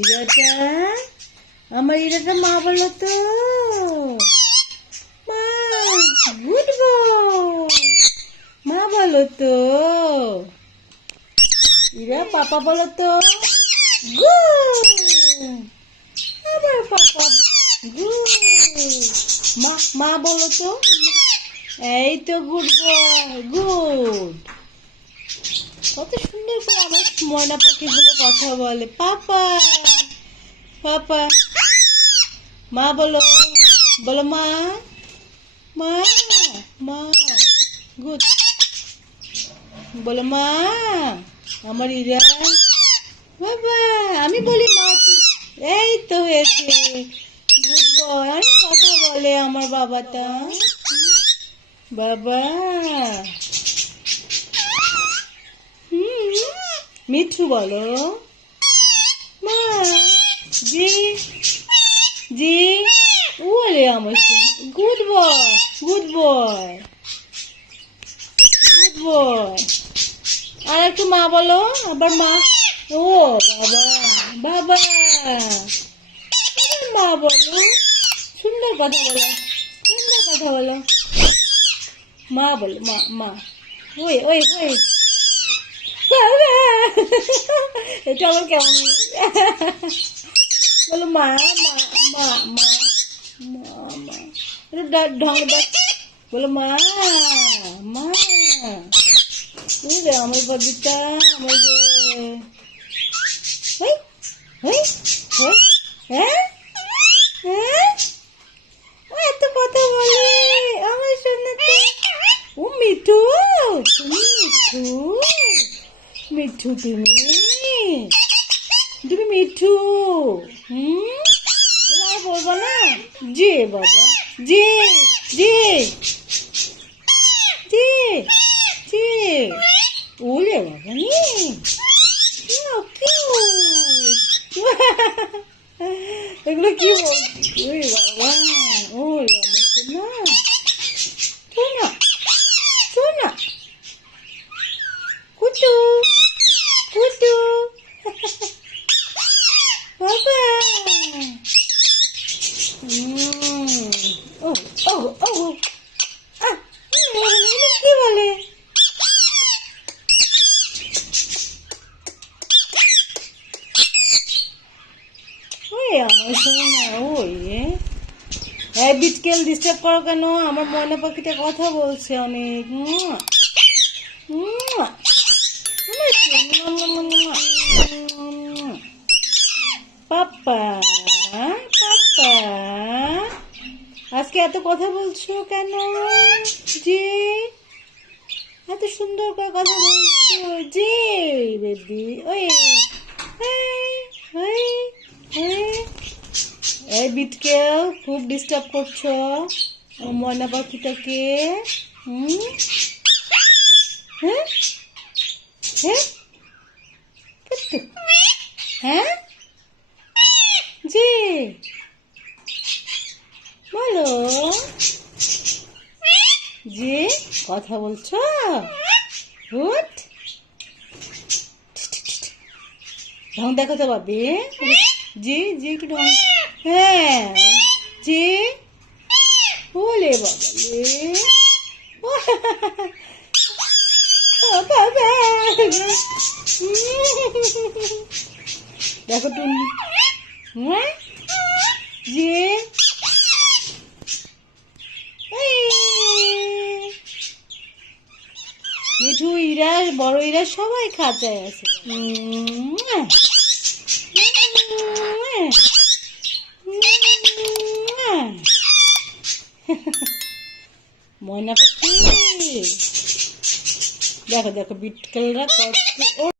ইরাটা, আমার ইরাটা মা বলো তো। মা, গুড বয়। মা বলো তো। ইরা পাপা বলো তো। গুড। আবার পাপা। গুড। মা মা বলো তো। এই তো গুড বয়, গুড। কত সুন্দর করে আমার ময়না পাখিগুলো কথা বলে। পাপা, পাপা। মা বলো, বলো মা, মা, মা। গুড। বলো মা, আমার ইরা। বাবা, আমি বলি মা। এই তো হয়েছে। Good boy. অনেক কথা বলে আমার বাবাটা। বাবা। মিঠু বলো। মা, জি, জি। ওরে আমার good boy, good boy, good boy. আর একটু মা বলো। আবার মা। ও বাবা, বাবা। মা বলো। সুন্দর কথা বলো, সুন্দর কথা বলো। মা বলো, মা, মা। ওই ওই ওই। এটা আমার কেমন বলো। মা, মা, মা, মা, মা, মা। এটা ঢং ডাক বলো। মা, মা। আমার বাবিটা, আমার হ্যাঁ, হ্যাঁ। ও এত কথা বলে আমার সামনে তো। ও মিঠু, তুমি মিঠু, মিঠু তুমি, তুমি মিঠু। আর বলবো না। জি বাবা, জি, জি, জি, জি। ওরে বাবা নি। এগুলো কি বলছি? ওরে বাবা, ওরে আমার সোনা, সোনা, সোনা, কুটু, কুটু, বাবা। ও ও ও কি বলে? ওই আমার সোনা, ওই এই বিটকেল ডিস্টার্ব করো কেন? আমার ময়না পাখিটা কথা বলছে অনেক। পাপা, পাপা। আজকে এত কথা বলছো কেন? জি, এত সুন্দর করে কথা বলছো। জি বেবি। ওই এই বিটকেল খুব ডিস্টার্ব করছো আমার ময়না পাখিটাকে। হ্যাঁ, হ্যাঁ, হ্যাঁ, জি বলো। জি কথা বলছো। গুড। ঢং দেখো তো ভাবি। জি, জি একটু ঢং। হ্যাঁ, জি। ওলে বাবালে। দেখো তুমি। জি। মিঠু, ইরা, বড় ইরা সবাই খাঁচায় আছে। ময়না পাখি। দেখো দেখো বিটকেলরা কত